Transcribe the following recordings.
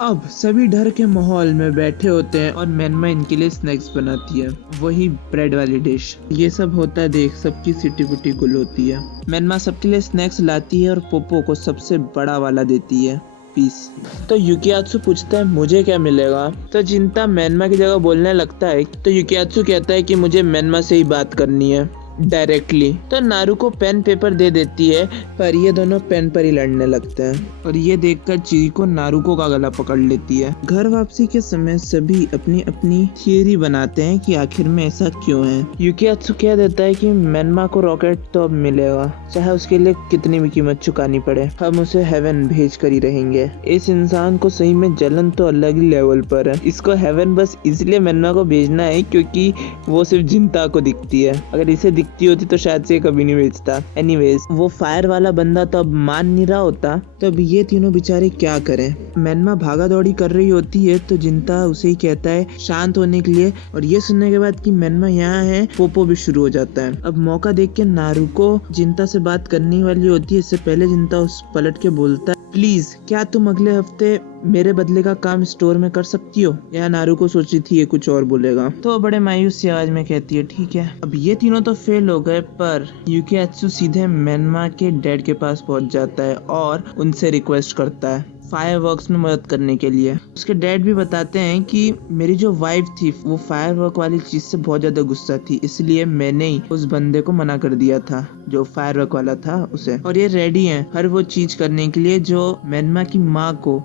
अब सभी डर के माहौल में बैठे होते हैं और मेनमा इनके लिए स्नैक्स बनाती है, वही ब्रेड वाली डिश। ये सब होता है देख सबकी सिटी पिटी गुल होती है। मेनमा सबके लिए स्नैक्स लाती है और पोपो को सबसे बड़ा वाला देती है पीस। तो युकियात्सु पूछता है मुझे क्या मिलेगा, तो जिंता मेनमा की जगह बोलने लगता है। तो युकियात्सु कहता है कि मुझे मेनमा से ही बात करनी है डायरेक्टली। तो नारुको पेन पेपर दे देती है, पर ये दोनों पेन पर ही लड़ने लगते हैं और ये देखकर चिरिको नारुको का गला पकड़ लेती है। घर वापसी के समय सभी अपनी अपनी थियरी बनाते हैं कि आखिर में ऐसा क्यों है। युकियात्सु कह देता है कि मेनमा को रॉकेट तो अब मिलेगा, चाहे उसके लिए कितनी भी कीमत चुकानी पड़े, हम उसे हेवन भेज कर ही रहेंगे। इस इंसान को सही में जलन तो अलग ही लेवल पर है। इसको हेवन बस इसलिए मेनमा को भेजना है क्योंकि वो सिर्फ जिंता को दिखती है। अगर इसे दिखती होती तो शायद से कभी नहीं भेजता। एनीवेज, वो फायर वाला बंदा तो अब मान नहीं रहा होता, तो अब ये तीनों बेचारे क्या करें। मेनमा भागा दौड़ी कर रही होती है तो जिंता उसे ही कहता है शांत होने के लिए, और ये सुनने के बाद कि मेनमा यहाँ है, पोपो भी शुरू हो जाता है। अब मौका देख के नारुको जिंता से बात करने वाली होती है, इससे पहले जिंता उस पलट के बोलता है प्लीज क्या तुम अगले हफ्ते मेरे बदले का काम स्टोर में कर सकती हो। या नारुको सोची थी ये कुछ और बोलेगा, तो बड़े मायूस सी आवाज में कहती है ठीक है। अब ये तीनों तो फेल हो गए, पर युकियात्सु सीधे मेनमा के डैड के पास पहुंच जाता है और उनसे रिक्वेस्ट करता है फायरवर्क्स में मदद करने के लिए। उसके डैड भी बताते हैं कि मेरी जो वाइफ थी वो फायरवर्क वाली चीज से बहुत ज्यादा गुस्सा थी, इसलिए मैंने ही उस बंदे को मना कर दिया था जो फायरवर्क वाला था उसे, और ये रेडी हैं हर वो चीज करने के लिए जो मेनमा की माँ को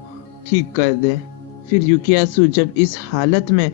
ठीक कर दे। फिर युकियात्सु जब इस हालत में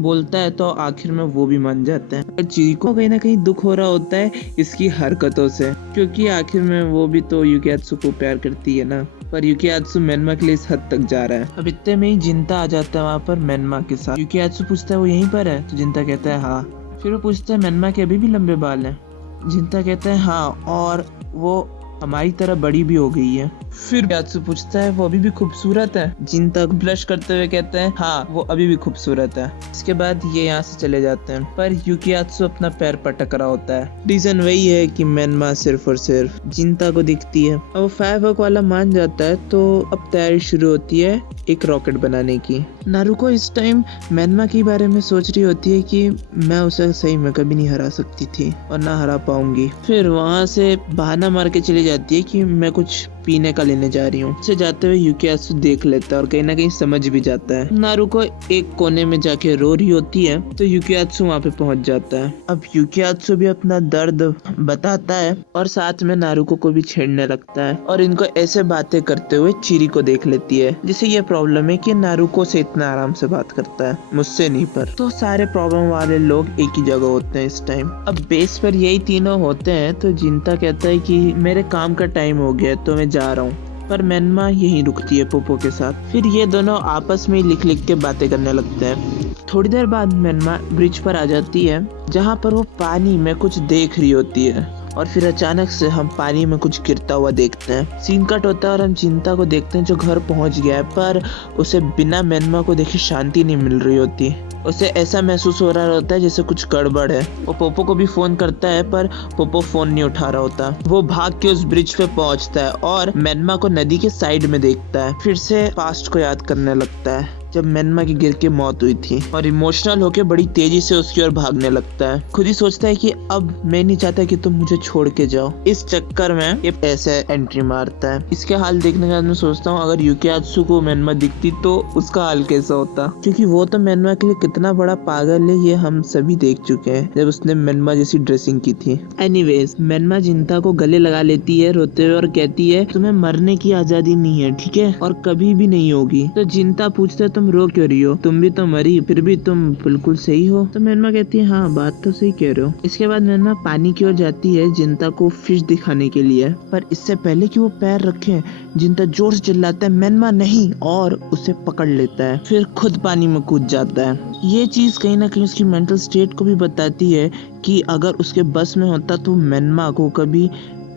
बोलता है तो आखिर में वो भी मान जाते हैं। चिरिको कहीं ना कहीं दुख हो रहा होता है इसकी हरकतों से, क्योंकि आखिर में वो भी तो युकियात्सु को प्यार करती है ना। पर युकियात्सु मेनमा के लिए इस हद तक जा रहा है। अब इतने में ही जिंता आ जाता है वहाँ पर मेनमा के साथ। युकियात्सु पूछता है वो यहीं पर है, तो जिंता कहता है हाँ। फिर वो पूछता है मेनमा के अभी भी लंबे बाल हैं। जिंता कहता है हाँ, और वो हमारी तरह बड़ी भी हो गई है। फिर युकियात्सु पूछता है वो अभी भी खूबसूरत है। जिंता ब्लश करते हुए कहता है हाँ वो अभी भी खूबसूरत है। इसके बाद ये यहाँ से चले जाते हैं, पर युकियात्सु अपना पैर पटक रहा होता है। रीजन वही है कि मेनमा सिर्फ और सिर्फ जिंता को दिखती है। अब वो फायरवर्क वाला मान जाता है, तो अब तैयारी शुरू होती है एक रॉकेट बनाने की। नारुको इस टाइम मेनमा के बारे में सोच रही होती है कि मैं उसे सही में कभी नहीं हरा सकती थी और ना हरा पाऊंगी। फिर वहाँ से बहाना मार के चली जाती है कि मैं कुछ पीने का लेने जा रही हूँ। उसे जाते हुए युकियात्सु देख लेता है और कहीं ना कहीं समझ भी जाता है। नारुको एक कोने में जाके रो रही होती है, तो युकियात्सु वहाँ पे पहुँच जाता है। अब युकियात्सु भी अपना दर्द बताता है और साथ में नारुको को भी छेड़ने लगता है, और इनको ऐसे बातें करते हुए चिरिको देख लेती है, जिसे ये प्रॉब्लम है कि नारुको से इतना आराम से बात करता है, मुझसे नहीं। पर तो सारे प्रॉब्लम वाले लोग एक ही जगह होते हैं इस टाइम। अब बेस पर यही तीनों होते हैं, तो जिंता कहता है कि मेरे काम का टाइम हो गया तो मैं जा रहा हूँ, पर मेनमा यहीं रुकती है पोपो के साथ। फिर ये दोनों आपस में लिख लिख के बातें करने लगते हैं। थोड़ी देर बाद मेनमा ब्रिज पर आ जाती है, जहाँ पर वो पानी में कुछ देख रही होती है, और फिर अचानक से हम पानी में कुछ गिरता हुआ देखते हैं। सीन कट होता है और हम चिंता को देखते हैं जो घर पहुंच गया है, पर उसे बिना मेनमा को देखे शांति नहीं मिल रही होती। उसे ऐसा महसूस हो रहा होता है जैसे कुछ गड़बड़ है। वो पोपो को भी फोन करता है, पर पोपो फोन नहीं उठा रहा होता। वो भाग के उस ब्रिज पे पहुंचता है और मेनमा को नदी के साइड में देखता है। फिर से पास्ट को याद करने लगता है जब मेनमा की गिर के मौत हुई थी, और इमोशनल होके बड़ी तेजी से उसकी ओर भागने लगता है। खुद ही सोचता है कि अब मैं नहीं चाहता कि तुम मुझे छोड़ के जाओ। इस चक्कर में ये ऐसे एंट्री मारता है। इसके हाल देखने के बाद मैं सोचता हूँ अगर युकियात्सु को मेनमा दिखती तो उसका हाल कैसा होता, क्योंकि वो तो मेनमा के लिए कितना बड़ा पागल है ये हम सभी देख चुके हैं जब उसने मेनमा जैसी ड्रेसिंग की थी। एनीवेज, मेनमा जिंता को गले लगा लेती है रोते हुए और कहती है तुम्हें मरने की आजादी नहीं है, ठीक है, और कभी भी नहीं होगी। तो जिंता पूछता है तुम रो क्यों रही हो, तुम भी तो मरी, फिर भी तुम बिल्कुल सही हो। तो मेनमा कहती है हाँ बात तो सही कह रहे हो। इसके बाद मेनमा पानी की ओर जाती है जिंता को फिश दिखाने के लिए, पर इससे पहले कि वो पैर रखे जिंता जोर से चिल्लाता है मेनमा नहीं, और उसे पकड़ लेता है। फिर खुद पानी में कूद जाता है। ये चीज कहीं ना कहीं उसकी मेंटल स्टेट को भी बताती है कि अगर उसके बस में होता तो मेनमा को कभी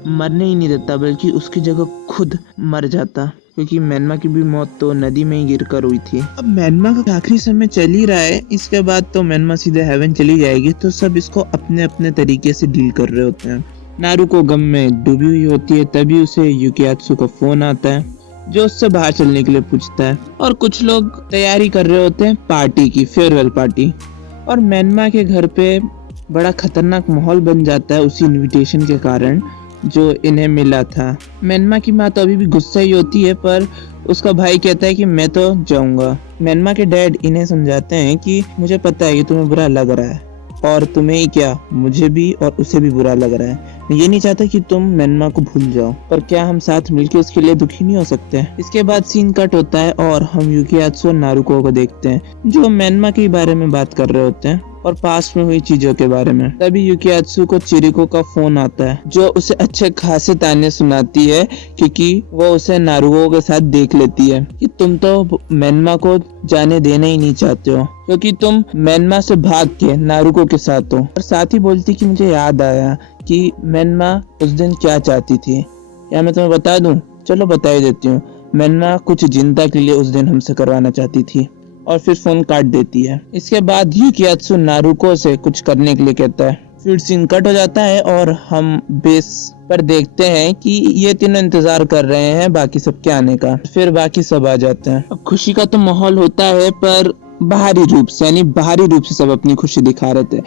मरने ही नहीं देता, बल्कि उसकी जगह खुद मर जाता, क्योंकि मेनमा की भी मौत तो नदी में ही गिरकर हुई थी। अब मेनमा का आखिरी समय चल ही रहा है, इसके बाद तो मेनमा सीधे हेवन चली जाएगी, तो सब इसको अपने अपने तरीके से डील कर रहे होते हैं। नारुको गम में डूबी हुई होती है, तभी उसे युकियात्सु का फोन आता है जो उससे बाहर चलने के लिए पूछता है। और कुछ लोग तैयारी कर रहे होते हैं पार्टी की, फेयरवेल पार्टी। और मेनमा के घर पे बड़ा खतरनाक माहौल बन जाता है उसी इनविटेशन के कारण जो इन्हें मिला था। मेनमा की माँ तो अभी भी गुस्सा ही होती है, पर उसका भाई कहता है कि मैं तो जाऊंगा। मेनमा के डैड इन्हें समझाते हैं कि मुझे पता है कि तुम्हें बुरा लग रहा है, और तुम्हें ही क्या, मुझे भी और उसे भी बुरा लग रहा है। मैं ये नहीं चाहता कि तुम मेनमा को भूल जाओ, पर क्या हम साथ मिलकर उसके लिए दुखी नहीं हो सकते? इसके बाद सीन कट होता है और हम यूकीयात्सु और नारुको को देखते हैं जो मेनमा के बारे में बात कर रहे होते हैं और पास में हुई चीजों के बारे में। तभी यूकीयात्सु को चिरिको का फोन आता है जो उसे अच्छे खासे ताने सुनाती है क्योंकि वो उसे नारुको के साथ देख लेती है कि तुम तो मेनमा को जाने देना ही नहीं चाहते हो क्योंकि तुम मेनमा से भाग के नारुको के साथ हो। और साथ ही बोलती कि मुझे याद आया कि मेनमा उस दिन क्या चाहती थी। या मैं तुम्हें बता दूं? चलो बता ही देती हूँ। मेनमा कुछ जिंदा के लिए उस दिन हमसे करवाना चाहती थी। और फिर फोन काट देती है। इसके बाद यूकीयात्सु नारुको से कुछ करने के लिए कहता है। फिर सीन कट हो जाता है और हम बेस पर देखते हैं कि ये तीनों इंतजार कर रहे हैं बाकी सबके आने का। फिर बाकी सब आ जाते हैं। अब खुशी का तो माहौल होता है, पर बाहरी रूप से, यानी बाहरी रूप से सब अपनी खुशी दिखा रहे थे,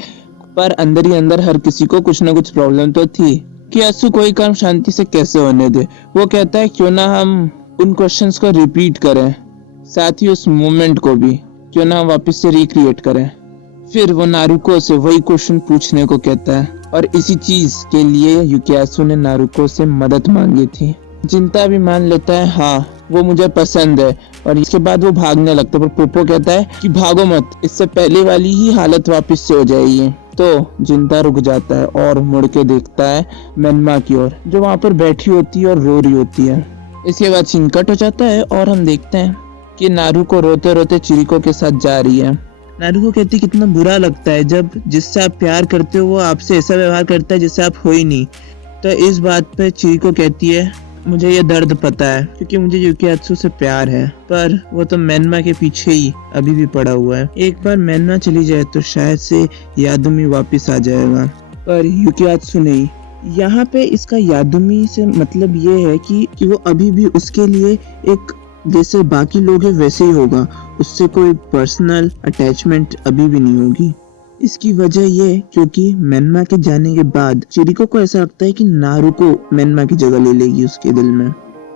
पर अंदर ही अंदर हर किसी को कुछ ना कुछ प्रॉब्लम तो थी कि यात्सु कोई काम शांति से कैसे होने दे। वो कहता है क्यों ना हम उन क्वेश्चंस को रिपीट करें, साथ ही उस मोमेंट को भी क्यों ना वापस से रिक्रिएट करें। फिर वो नारुको से वही क्वेश्चन पूछने को कहता है और इसी चीज के लिए यूकीयात्सु ने नारुको से मदद मांगी थी। जिंता भी मान लेता है हाँ वो मुझे पसंद है, और इसके बाद वो भागने लगता है, पर पोपो कहता है कि भागो मत, इससे पहले वाली ही हालत वापस से हो जाएगी। तो जिंता रुक जाता है और मुड़ के देखता है मेनमा की ओर जो वहाँ पर बैठी होती है और रो रही होती है। इसके बाद सीन कट हो जाता है और हम देखते हैं कि नारुको रोते रोते चिरिको के साथ जा रही है। नारुको कहती है कितना बुरा लगता है जब जिससे आप प्यार करते हो वो आपसे ऐसा व्यवहार करता है जिससे आप हो ही नहीं। तो इस बात पे चिरिको कहती है मुझे ये दर्द पता है क्योंकि मुझे यूकीयात्सु से प्यार है, पर वो तो मेनमा के पीछे ही अभी भी पड़ा हुआ है। एक बार मेनमा चली जाए तो शायद से यादुमी वापस आ जाएगा, पर यूकीयात्सु नहीं। यहाँ पे इसका यादुमी से मतलब ये है कि वो अभी भी उसके लिए एक जैसे बाकी लोग हैं वैसे ही होगा, उससे कोई पर्सनल अटैचमेंट अभी भी नहीं होगी। इसकी वजह ये क्योंकि मेनमा के जाने के बाद चिरिको को ऐसा लगता है कि नारुको मेनमा की जगह ले लेगी उसके दिल में।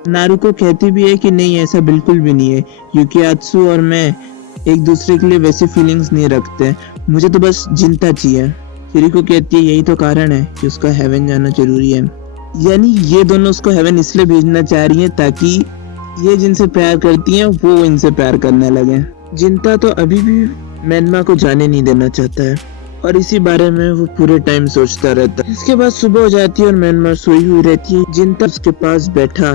नारुको कहती भी है कि नहीं ऐसा बिल्कुल भी नहीं है, यूकीयात्सु और मैं एक दूसरे के लिए वैसी फीलिंग्स नहीं रखते, मुझे तो बस जिंता चाहिए। चिरिको कहती है यही तो कारण है कि उसका हेवन जाना जरूरी है, यानी ये दोनों उसको हेवन इसलिए भेजना चाह रही है ताकि ये जिनसे प्यार करती हैं वो इनसे प्यार करने लगे। जिंता तो अभी भी मेनमा को जाने नहीं देना चाहता है और इसी बारे में वो पूरे टाइम सोचता रहता है। इसके बाद सुबह हो जाती है और मेनमा सोई हुई रहती है। जिंता उसके पास बैठा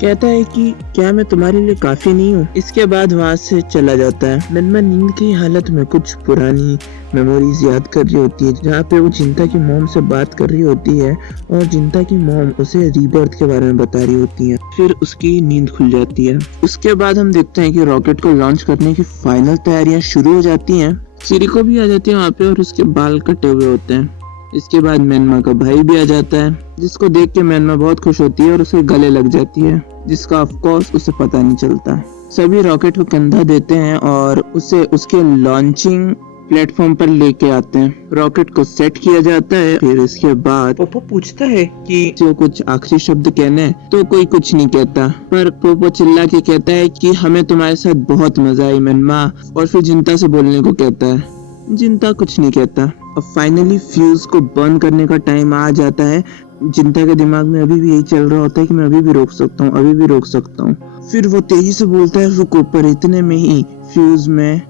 कहता है कि क्या मैं तुम्हारे लिए काफी नहीं हूँ। इसके बाद वहाँ से चला जाता है। मेनमा नींद की हालत में कुछ पुरानी मेमोरीज याद कर रही होती है जहाँ पे वो जिंता की मॉम से बात कर रही होती है और जिंता की मॉम उसे रीबर्थ के बारे में बता रही होती है। फिर उसकी नींद खुल जाती है। उसके बाद हम देखते हैं कि रॉकेट को लॉन्च करने की फाइनल तैयारियां शुरू हो जाती हैं। चिरिको भी आ जाती है वहाँ पे और उसके बाल कटे हुए होते हैं। इसके बाद मेनमा का भाई भी आ जाता है जिसको देख के मेनमा बहुत खुश होती है और उसे गले लग जाती है, जिसका ऑफ कोर्स उसे पता नहीं चलता। सभी रॉकेट को कंधा देते हैं और उसे उसके लॉन्चिंग प्लेटफॉर्म पर लेके आते हैं। रॉकेट को सेट किया जाता है। फिर इसके बाद पोपो पूछता है कि जो कुछ आखिरी शब्द कहने हैं, तो कोई कुछ नहीं कहता, पर पोपो चिल्ला के कहता है कि हमें तुम्हारे साथ बहुत मजा आई मेनमा, और फिर जिंता से बोलने को कहता है। जिंता कुछ नहीं कहता। अब फाइनली फ्यूज को बर्न करने का टाइम आ जाता है। जिंता के दिमाग में अभी भी यही चल रहा होता है कि मैं अभी भी रोक सकता हूँ, अभी भी रोक सकता हूँ। फिर वो तेजी से बोलता है रुको, पर इतने में ही फ्यूज में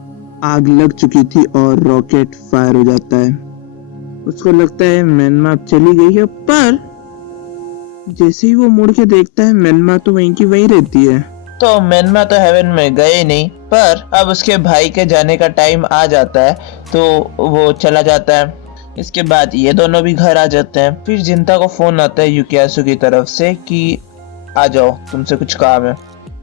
आग लग चुकी थी और रॉकेट फायर हो जाता है। उसको लगता है मेनमा अब चली गई है, पर जैसे ही वो मुड़ के देखता है मेनमा तो वहीं की वहीं रहती है। तो मेनमा तो हेवन में गए नहीं, पर अब उसके भाई के जाने का टाइम आ जाता है तो वो चला जाता है। इसके बाद ये दोनों भी घर आ जाते हैं। फिर जिंता को फोन आता है यूकीयात्सु की तरफ से कि आ जाओ तुमसे कुछ काम है,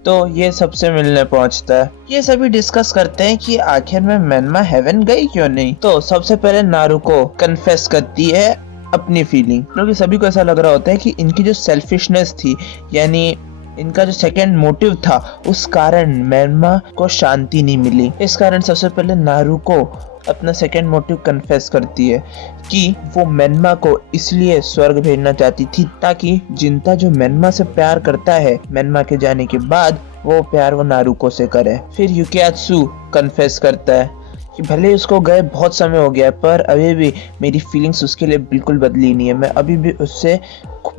तो ये सबसे मिलने पहुंचता है। ये सभी डिस्कस करते हैं कि आखिर में मेनमा हेवन गई क्यों नहीं। तो सबसे पहले नारुको कन्फेस करती है अपनी फीलिंग, क्योंकि सभी को ऐसा लग रहा होता है कि इनकी जो सेल्फिशनेस थी, यानी इनका जो सेकंड मोटिव था उस कारण मेनमा को शांति नहीं मिली। इस कारण सबसे पहले नारुको अपना सेकंड मोटिव कन्फेस करती है कि वो मेनमा को इसलिए स्वर्ग भेजना चाहती थी ताकि जिंता जो मेनमा से प्यार करता है, मेनमा के जाने के बाद वो प्यार वो नारुको से करे। फिर युकियात्सु कन्फेस करता है कि भले उसको गए बहुत समय हो गया है पर अभी भी मेरी फीलिंग्स उसके लिए बिल्कुल बदली नहीं है, मैं अभी भी उससे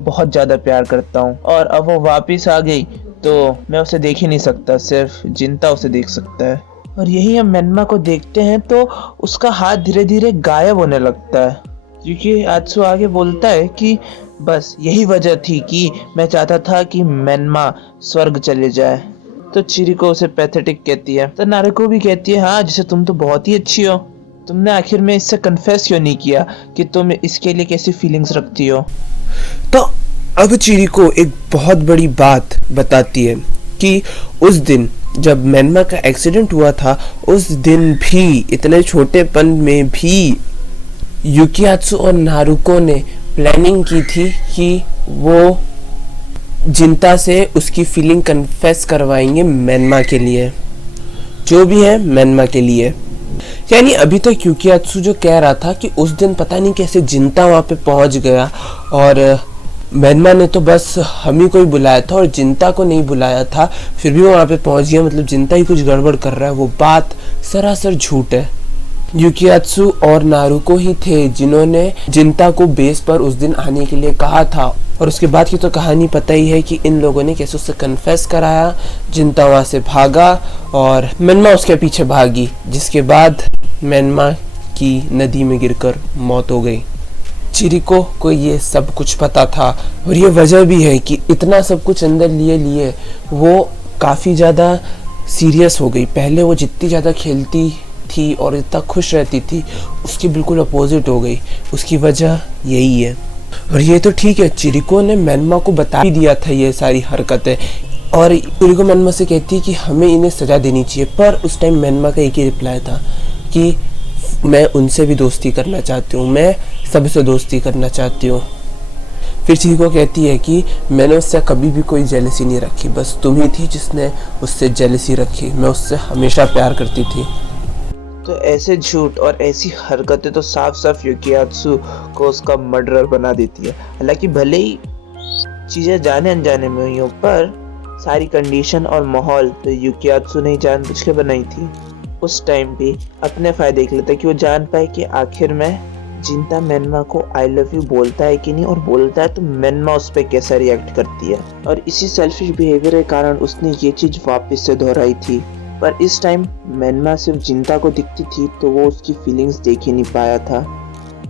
बहुत ज़्यादा प्यार करता हूँ और अब वो वापस आ गई तो मैं उसे देख ही नहीं सकता, सिर्फ जिंता उसे देख सकता है। और यही हम मेनमा को देखते हैं तो उसका हाथ धीरे धीरे गायब होने लगता है, क्योंकि आत्सु आगे बोलता है कि बस यही वजह थी कि मैं चाहता था कि मेनमा स्वर्ग चले जाए। तो चिरिको उसे पैथेटिक कहती है, तो नारुको भी कहती है हाँ जैसे तुम तो बहुत ही अच्छी हो, तुमने आखिर में इससे कन्फेस क्यों नहीं किया कि तुम इसके लिए कैसी फीलिंग्स रखती हो। तो अब चिरिको एक बहुत बड़ी बात बताती है कि उस दिन जब मेनमा का एक्सीडेंट हुआ था उस दिन भी इतने छोटेपन में भी युकियात्सु और नारुको ने प्लानिंग की थी कि वो जिंता से उसकी फीलिंग कन्फेस करवाएंगे मेनमा के लिए, जो भी है मेनमा के लिए। यानी अभी तक युकियात्सु जो कह रहा था कि उस दिन पता नहीं कैसे जिंता वहाँ पे पहुँच गया और मेनमा ने तो बस हम ही को ही बुलाया था और जिंता को नहीं बुलाया था, फिर भी वो वहाँ पे पहुँच गया, मतलब जिंता ही कुछ गड़बड़ कर रहा है, वो बात सरासर झूठ है। युकियात्सु और नारुको ही थे जिन्होंने जिंता को बेस पर उस दिन आने के लिए कहा था और उसके बाद की तो कहानी पता ही है कि इन लोगों ने कैसे उससे कन्फेस कराया, जिंता वहाँ से भागा और मेनमा उसके पीछे भागी, जिसके बाद मेनमा की नदी में गिरकर मौत हो गई। चिरिको को ये सब कुछ पता था और ये वजह भी है कि इतना सब कुछ अंदर लिए लिए वो काफ़ी ज़्यादा सीरियस हो गई। पहले वो जितनी ज़्यादा खेलती थी और इतना खुश रहती थी उसकी बिल्कुल अपोजिट हो गई, उसकी वजह यही है। और ये तो ठीक है, चिरिको ने मेनमा को बता ही दिया था ये सारी हरकतें और चिरिको मेनमा से कहती है कि हमें इन्हें सज़ा देनी चाहिए, पर उस टाइम मेनमा का एक ही रिप्लाई था कि मैं उनसे भी दोस्ती करना चाहती हूँ, मैं सबसे दोस्ती करना चाहती हूँ। फिर चिरिको कहती है कि मैंने उससे कभी भी कोई जेलसी नहीं रखी, बस तुम ही थी जिसने उससे जेलसी रखी, मैं उससे हमेशा प्यार करती थी। तो ऐसे झूठ और ऐसी हरकतें तो साफ साफ युकियात्सु को उसका मर्डरर बना देती है। हालांकि भले ही चीजें जाने अनजाने में हुई हो पर सारी कंडीशन और माहौल तो युकियात्सु ने जानबूझ के बनाई थी। उस टाइम भी अपने फायदे के लिए था कि वो जान पाए कि आखिर में जिंता मेनमा को आई लव यू बोलता है कि नहीं, और बोलता है तो मेनमा उस पर कैसा रिएक्ट करती है। और इसी सेल्फिश बिहेवियर के कारण उसने ये चीज वापस से दोहराई थी। पर इस टाइम मेनमा सिर्फ जिंता को दिखती थी तो वो उसकी फीलिंग्स देख ही नहीं पाया था,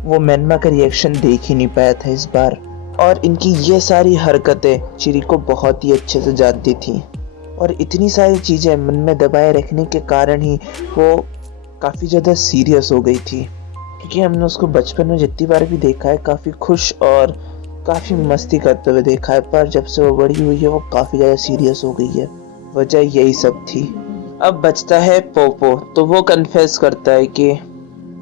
वो मेनमा का रिएक्शन देख ही नहीं पाया था इस बार। और इनकी ये सारी हरकतें चिरिको बहुत ही अच्छे से जानती थी और इतनी सारी चीज़ें मन में दबाए रखने के कारण ही वो काफ़ी ज़्यादा सीरियस हो गई थी। क्योंकि हमने उसको बचपन में जितनी बार भी देखा है काफ़ी खुश और काफ़ी मस्ती करते हुए देखा है, पर जब से वो बड़ी हुई है वो काफ़ी ज़्यादा सीरियस हो गई है। वजह यही सब थी। अब बचता है पोपो, तो वो कन्फेस करता है कि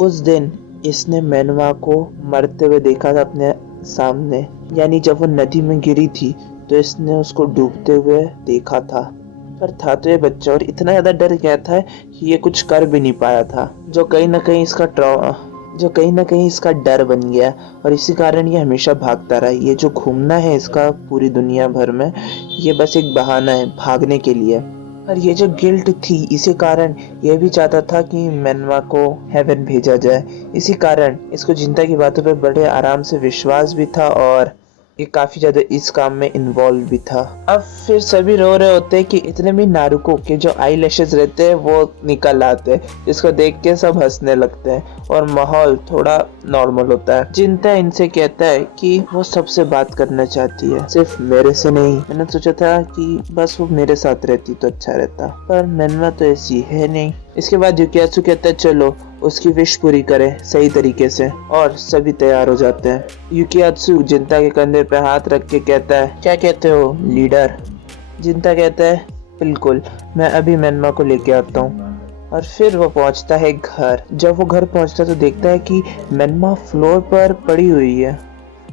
उस दिन इसने मेनवा को मरते हुए देखा था अपने सामने, यानी जब वो नदी में गिरी थी तो इसने उसको डूबते हुए देखा था। पर था तो ये बच्चा और इतना ज़्यादा डर गया था कि ये कुछ कर भी नहीं पाया था, जो कहीं ना कहीं इसका डर बन गया और इसी कारण ये हमेशा भागता रहा। ये जो घूमना है इसका पूरी दुनिया भर में, ये बस एक बहाना है भागने के लिए। और ये जो गिल्ट थी इसी कारण ये भी चाहता था कि मेनवा को हेवन भेजा जाए। इसी कारण इसको जिंता की बातों पे बड़े आराम से विश्वास भी था और ये काफी ज्यादा इस काम में इन्वॉल्व भी था। अब फिर सभी रो रहे होते हैं कि इतने में नारुको के जो आई लैशेस रहते हैं वो निकल आते हैं, जिसको देख के सब हंसने लगते हैं और माहौल थोड़ा नॉर्मल होता है। जिंता इनसे कहता है कि वो सबसे बात करना चाहती है, सिर्फ मेरे से नहीं। मैंने सोचा था कि बस वो मेरे साथ रहती तो अच्छा रहता, पर मेनवा तो ऐसी है नहीं। इसके बाद युकियात्सु कहता है चलो उसकी विश पूरी करें सही तरीके से, और सभी तैयार हो जाते हैं। युकियात्सु जिंता के कंधे पे हाथ रख के कहता है क्या कहते हो लीडर। जिंता कहता है बिल्कुल, मैं अभी मेनवा को लेके आता हूँ। और फिर वो पहुंचता है घर। जब वो घर पहुंचता है तो देखता है कि मेनवा फ्लोर पर पड़ी हुई है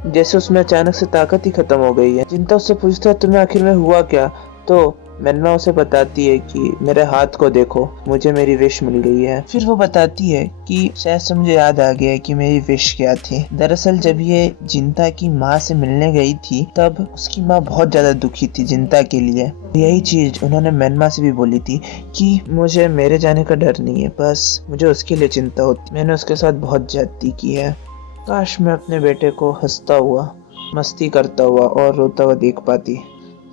जैसे उसमें अचानक से ताकत ही खत्म हो गई है। जिंता उससे पूछता है तुम्हें आखिर में हुआ क्या, तो मेनमा उसे बताती है कि मेरे हाथ को देखो, मुझे मेरी विश मिल गई है। फिर वो बताती है कि शायद से मुझे याद आ गया कि मेरी विश क्या थी। दरअसल जब ये जिंता की माँ से मिलने गई थी तब उसकी माँ बहुत ज्यादा दुखी थी जिंता के लिए। यही चीज उन्होंने मेनमा से भी बोली थी कि मुझे मेरे जाने का डर नहीं है, बस मुझे उसके लिए चिंता होती। मैंने उसके साथ बहुत ज्यादती की है। काश मैं अपने बेटे को हंसता हुआ, मस्ती करता हुआ और रोता हुआ देख पाती।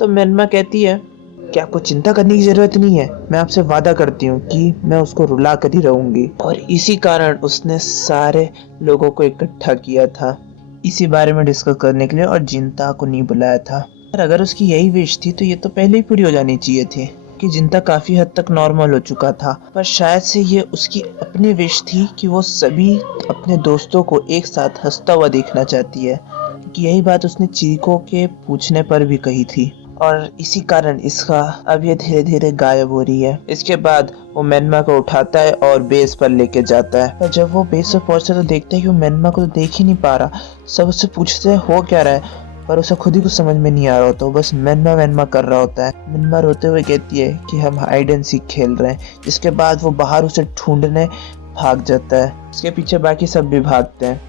तो मेनमा कहती है कि आपको चिंता करने की जरूरत नहीं है, मैं आपसे वादा करती हूँ कि मैं उसको रुला कर ही रहूंगी। और इसी कारण उसने सारे लोगों को इकट्ठा किया था इसी बारे में डिस्कस करने के लिए और जिंता को नहीं बुलाया था। पर अगर उसकी यही विश थी तो ये तो पहले ही पूरी हो जानी चाहिए थी कि जिंता काफी हद तक नॉर्मल हो चुका था। पर शायद से ये उसकी अपनी विश थी कि वो सभी अपने दोस्तों को एक साथ हंसता हुआ देखना चाहती है, क्योंकि यही बात उसने चीको के पूछने पर भी कही थी। और इसी कारण इसका अब ये धीरे धीरे गायब हो रही है। इसके बाद वो मेनमा को उठाता है और बेस पर लेके जाता है। पर जब वो बेस पर पहुंचता है तो देखता है कि वो मेनमा को तो देख ही नहीं पा रहा। सब उससे पूछते हैं हो क्या रहा है, पर उसे खुद ही कुछ समझ में नहीं आ रहा होता। वो बस मेनमा मेनमा कर रहा होता है। मेनमा रोते हुए कहती है कि हम हाइड एंड सीक खेल रहे हैं। जिसके बाद वो बाहर उसे ढूंढने भाग जाता है। उसके पीछे बाकी सब भी भागते हैं।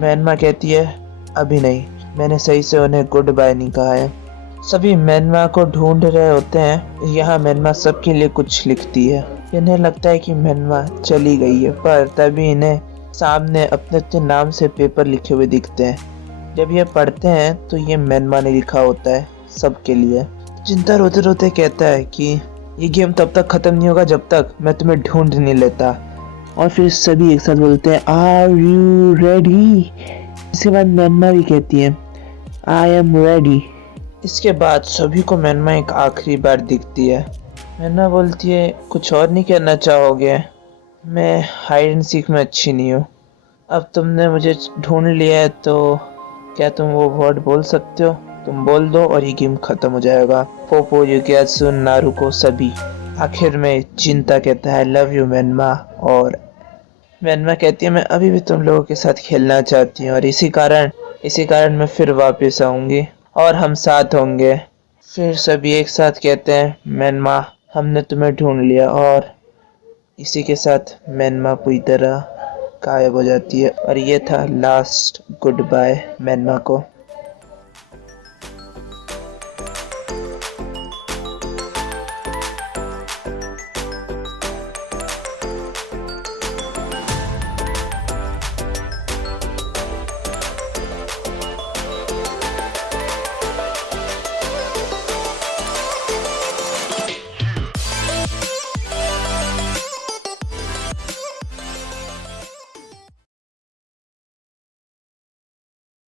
मेनमा कहती है अभी नहीं, मैंने सही से उन्हें गुड बाय नहीं कहा है। सभी मेनमा को ढूंढ रहे होते हैं। यहाँ मेनमा सबके लिए कुछ लिखती है। इन्हें लगता है कि मेनमा चली गई है, पर तभी इन्हें सामने अपने अपने नाम से पेपर लिखे हुए दिखते हैं। जब ये पढ़ते हैं तो ये मेनमा ने लिखा होता है सबके लिए। जिंता रोते रोते कहता है कि ये गेम तब तक खत्म नहीं होगा जब तक मैं तुम्हें ढूंढ नहीं लेता। और फिर सभी एक साथ बोलते हैं आर यू रेडी। इसके बाद मेनमा भी कहती है आई एम रेडी। इसके बाद सभी को मेनमा एक आखिरी बार दिखती है। मेनमा बोलती है कुछ और नहीं कहना चाहोगे, मैं हाइड एंड सीक में अच्छी नहीं हूँ। अब तुमने मुझे ढूंढ लिया है तो क्या तुम वो वर्ड बोल सकते हो, तुम बोल दो और ये गेम खत्म हो जाएगा। पोपो युकियात्सु नारुको सभी। आखिर में चिंता कहता है लव यू मेनमा, और मेनमा कहती है मैं अभी भी तुम लोगों के साथ खेलना चाहती हूँ और इसी कारण मैं फिर वापस आऊंगी और हम साथ होंगे। फिर सभी एक साथ कहते हैं मेनमा हमने तुम्हें ढूंढ लिया, और इसी के साथ मेनमा पूरी तरह गायब हो जाती है। और ये था लास्ट गुड बाय मेनमा को।